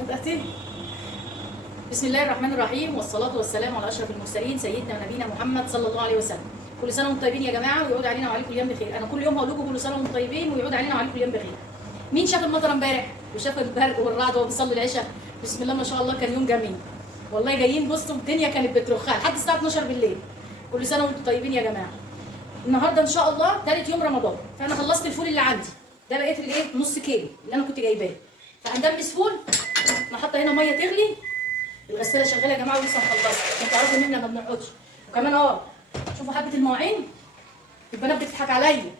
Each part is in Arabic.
بدأتي. بسم الله الرحمن الرحيم، والصلاة والسلام على أشرف المرسلين سيدنا ونبينا محمد صلى الله عليه وسلم. كل سنة وانتم طيبين يا جماعة، ويعود علينا وعليكم الأيام بخير. أنا كل يوم هقول لكم كل سنة وانتم طيبين ويعود علينا وعليكم الأيام بخير. مين شاف المطر امبارح وشاف البرق والرعد وهو بيصلي العشاء؟ بسم الله ما شاء الله، كان يوم جميل والله. جايين بصوا الدنيا كانت بترخها لحد الساعة 12 بالليل. كل سنة وانتم طيبين يا جماعة. النهارده ان شاء الله ثالث يوم رمضان، فانا خلصت الفول اللي عندي ده، بقيت الايه نص كيلو اللي انا كنت جايباه، فهندمس فول. انا حاطه هنا ميه تغلي، الغساله شغاله يا جماعه ولسه مخلصه عشان تعرفوا ان احنا ما بنقعدش. وكمان شوفوا حبه المواعين، البنات بتضحك عليا،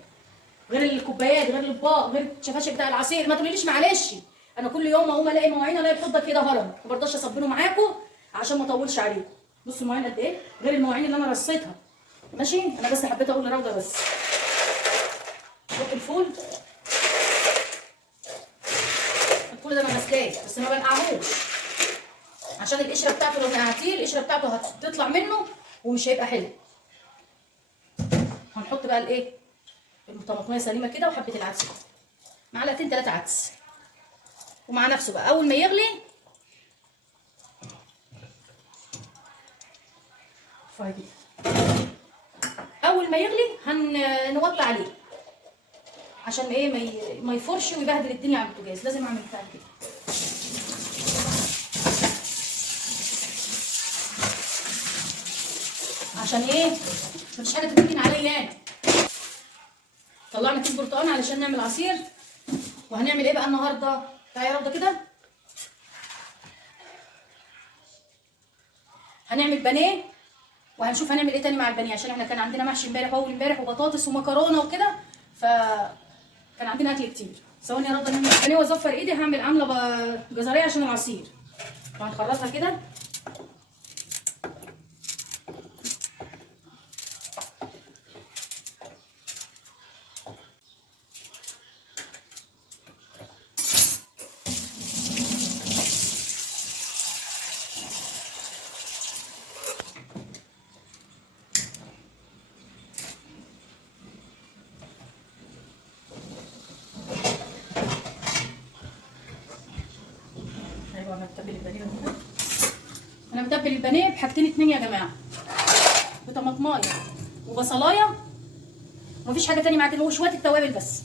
غير الكوبايات غير الاطباق غير الشفاشف بتاع العصير. ما تقوليليش معلش، انا كل يوم اقوم الاقي مواعين، الاقي الفضه كده هرم، ما برضاش اصبنه معاكم عشان ما اطولش عليكم. بصوا المواعين قد ايه غير المواعين اللي انا رصيتها. ماشي، انا بس حبيت اقول لروضه بس. شوف الفول ده انا غسلاه بس ما بنقعهوش عشان القشره بتاعته، لو نقعتيه القشره بتاعته هتطلع منه ومش هيبقى حلو. هنحط بقى الايه الطماطميه سليمه كده وحبه العدس، معلقتين 3 عدس، ومع نفسه بقى اول ما يغلي اول ما يغلي هنوطي عليه عشان ايه ما يفرش ويبهدل الدنيا على البوتاجاز. لازم اعمل بتاع كده عشان ايه مفيش حاجه تتكين عليا يعني. طلعنا كيس برتقال علشان نعمل عصير. وهنعمل ايه بقى النهارده؟ تعالي يا رضا كده. هنعمل بانيه، وهنشوف هنعمل ايه تاني مع البانيه، عشان احنا كان عندنا محشي امبارح واول امبارح وبطاطس ومكرونه وكده، كان عندنا اكل كتير. ثواني يا رضا نعمل البانيه واظفر ايدي. هعمل عامله جزريه عشان العصير، وهنخرطها كده. انا متبل البانيه هنا. انا متبل البانيه بحاجتين 2 يا جماعه، بطماطمايه وبصلايه، ومفيش حاجه تاني معاك، هو شويه التوابل بس.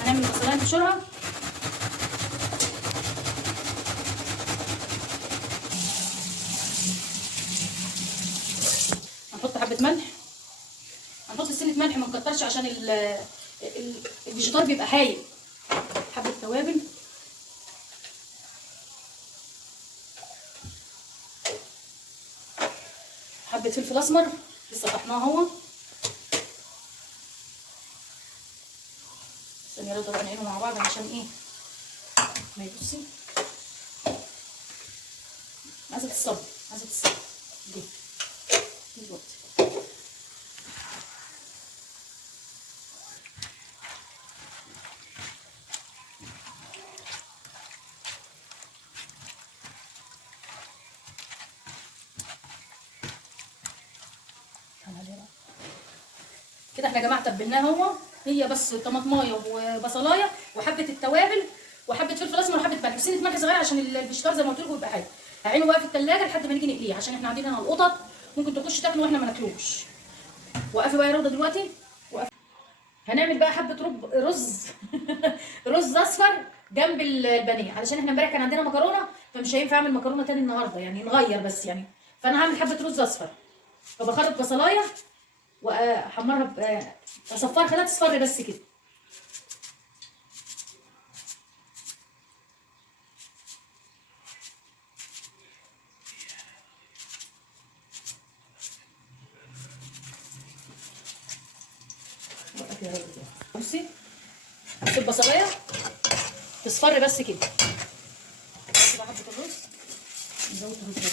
هنعمل البصلايه نبشرها، هنحط حبه ملح، هنحط سنه ملح ما نكترش عشان الفيجيتار بيبقى هايل. حبه توابل، حبه فلفل اسمر لسه طحناه اهو. ثانيه رضا بقى نعينهم مع بعض عشان ايه ما يبصي. عايزه تتصب دي دلوقتي. كده احنا يا جماعه تبلناه هي بس طماطمايه وبصلايه وحبه التوابل وحبه فلفل اسمر وحبه ملح وسنه ملح صغيره عشان الفشار زي ما قلت لكم يبقى حلو. هعينه بقى في الثلاجه لحد ما نيجي نقليه، عشان احنا عندنا هنا القطط ممكن تخش تاكل واحنا ما ناكلوش. وقفي بقى يا رضا دلوقتي، وقفي. هنعمل بقى حبه رز رز اصفر جنب البانيه، علشان احنا امبارح كان عندنا مكرونه، فمش هينفع اعمل مكرونه تاني النهارده يعني، نغير بس يعني. فانا هعمل حبه رز اصفر، فبخرط بصلايه واحمرها اصفرها خليها تصفر بس كده. بصي البصلايه تصفر بس كده. بقى حبه الرز، نزود الرز.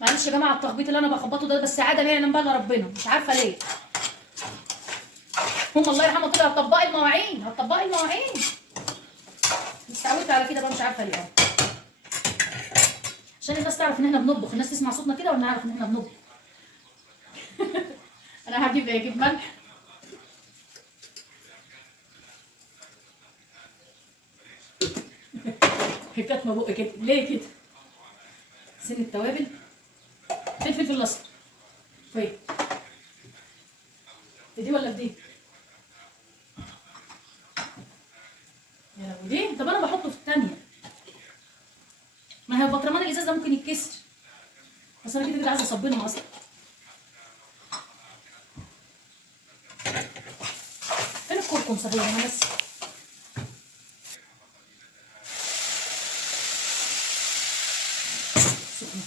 معلش يا جماعه التخبيط اللي انا بخبطه ده بس عاده ما يعلم بقى الا ربنا، مش عارفه ليه. هم الله يرحمه كده هتطبقي المواعين. مش عارفه ليه. عشان الناس تعرف ان احنا بنطبخ، الناس تسمع صوتنا كده ونعرف ان احنا بنطبخ. انا هجيب ملح. هي كاتمه بقى كده ليه كده؟ سن التوابل. فين فلفل الاصفر؟ فين؟ في دي ولا في دي؟ يا ودي؟ طب انا بحطه في الثانيه. ما هي البطرمان الازاز ده ممكن يتكسر. بس انا كده عايزه اصبنها اصلا. فين الكركم صحيح؟ انا بس سخنه.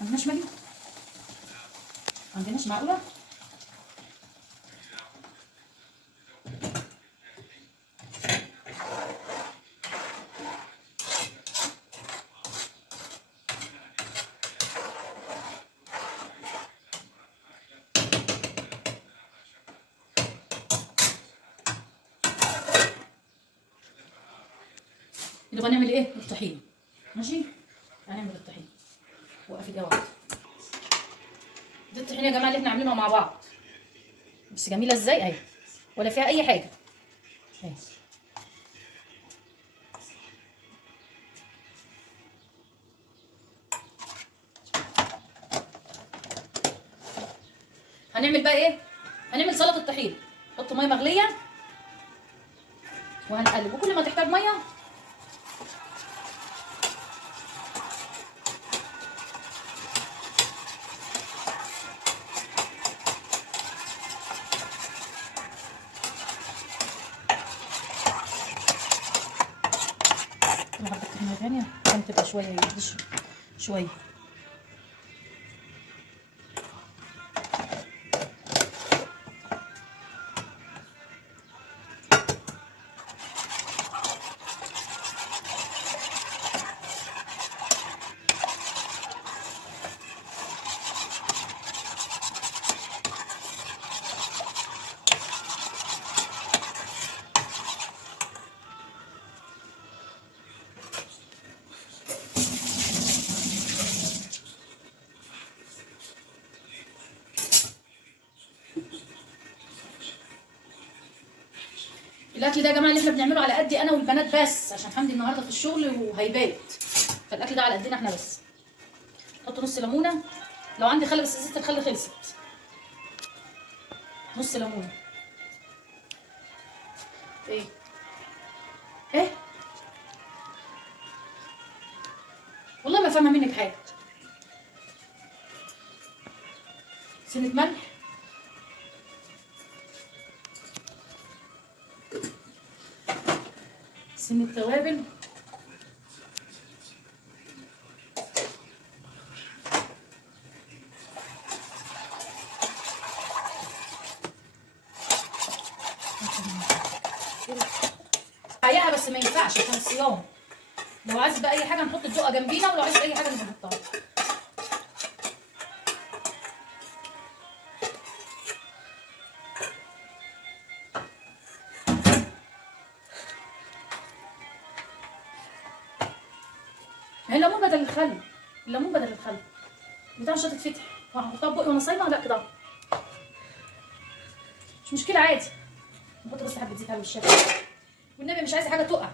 عندناش ماجي؟ عندناش معقوله؟ يبقى نعمل ايه؟ الطحين. ماشي؟ هنعمل الطحين. وقفي دي واحده. دي الطحين يا جماعه اللي احنا عاملينها مع بعض. بس جميله ازاي اهي. ولا فيها اي حاجه. اهي. هنعمل بقى ايه؟ هنعمل سلطه الطحين. نحط ميه مغليه وهنقلب، وكل ما تحتاج ميه نحط الطحينه ثانيه عشان تبقى شويه يدش شويه. الاكل ده يا جماعه اللي احنا بنعمله على قدي انا والبنات بس، عشان حمدي النهارده في الشغل وهيبات. فالاكل ده على قدنا احنا بس. نحط نص ليمونه. لو عندي خل، بس ازازه الخل خلصت. نص ليمونه. ايه؟ ايه؟ والله ما فاهمه منك حاجه. سنه ملح. سنه توابل. حقيقة بس ما ينفعش عشان الصيام. لو عايز بقى اي حاجه نحط الدقه جنبينا، ولو عايز اي حاجه نحطها. ما هي الليمون بدل الخل. الليمون بدل الخل. بتاع مش هتتفتح. وهحطها في بقي وانا صايمه؟ لا كده مش مشكله عادي. نحط بس حبه زيت على الوش. والنبي مش عايزه حاجه تقع.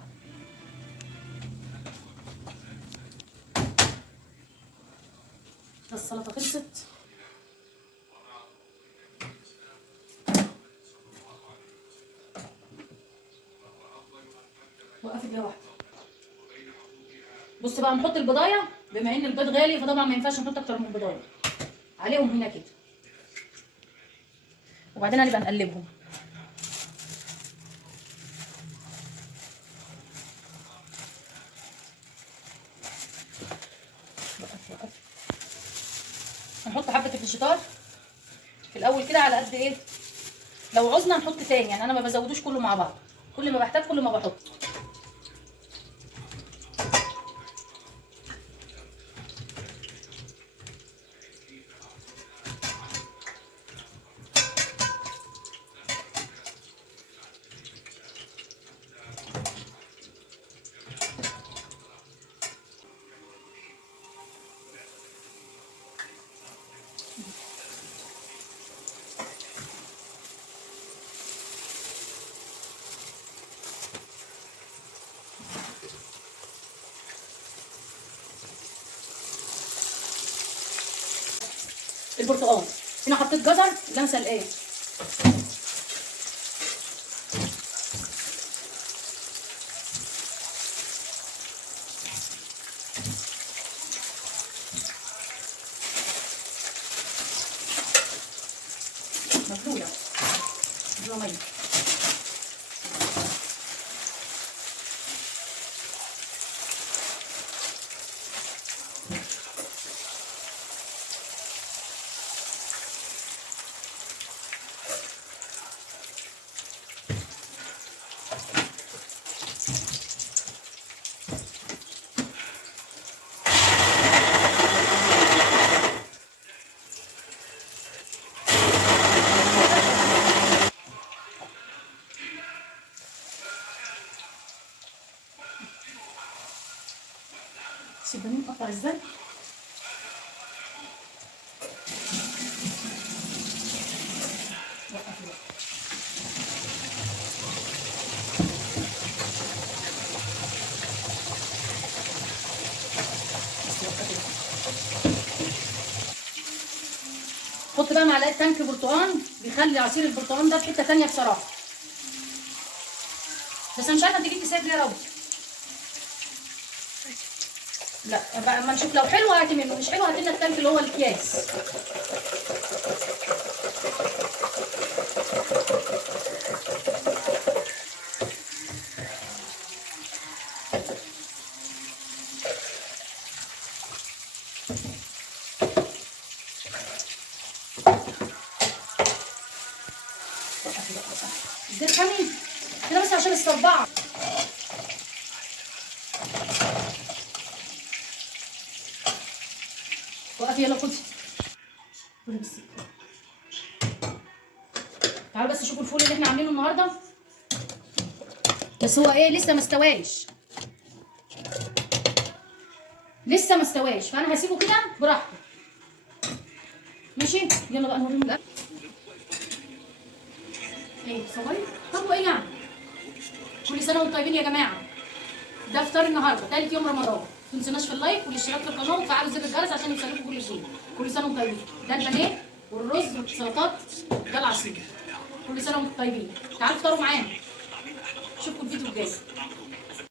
السلطه خلصت. وقفت دي واحده. بص بقى نحط البضايه. بما ان البيض غالي فطبعا ما ينفعش نحط اكتر من بضايه عليهم هنا كده. وبعدين هنبقى نقلبهم. هنحط حبه الفيجيتار في الاول كده على قد ايه. لو عوزنا نحط تاني، يعني انا ما بزودوش كله مع بعض. كل ما بحتاج كل ما بحط. البرتقال. هنا حطيت جزر اللي انا سلقاه. مبلوله ميه. شوف بنين مقطع ازاي. حط بقى معلقه تانك برتقال، بيخلي عصير البرتقال ده في حته تانيه بصراحه. بس انا مش عارفه انت جبتي سايب ليه يا راوي. لا بقى اما نشوف، لو حلو هاتي منه، مش حلو هاتي لنا التانك اللي هو الاكياس. الزيت حامي كده بس عشان الصباعه. وقفي يلا خدي. خدي بس. تعالوا بس شوفوا الفول اللي احنا عاملينه النهارده. بس هو ايه لسه ما استواش. لسه ما استواش، فانا هسيبه كده براحته. ماشي؟ يلا بقى نوريهم الاكل. ايه صغير؟ طب ايه يعني؟ كل سنه وانتم طيبين يا جماعه. ده فطار النهارده، تالت يوم رمضان. ما تنسوناش في اللايك والاشتراك في القناه وتفعلوا زر الجرس عشان يوصلكم كل جديد. كل سنه وانتم طيبين. ده البانيه والرز والسلطات، ده العصير. كل سنه وانتم طيبين. تعالوا افطروا معانا. اشوفكم الفيديو الجاي.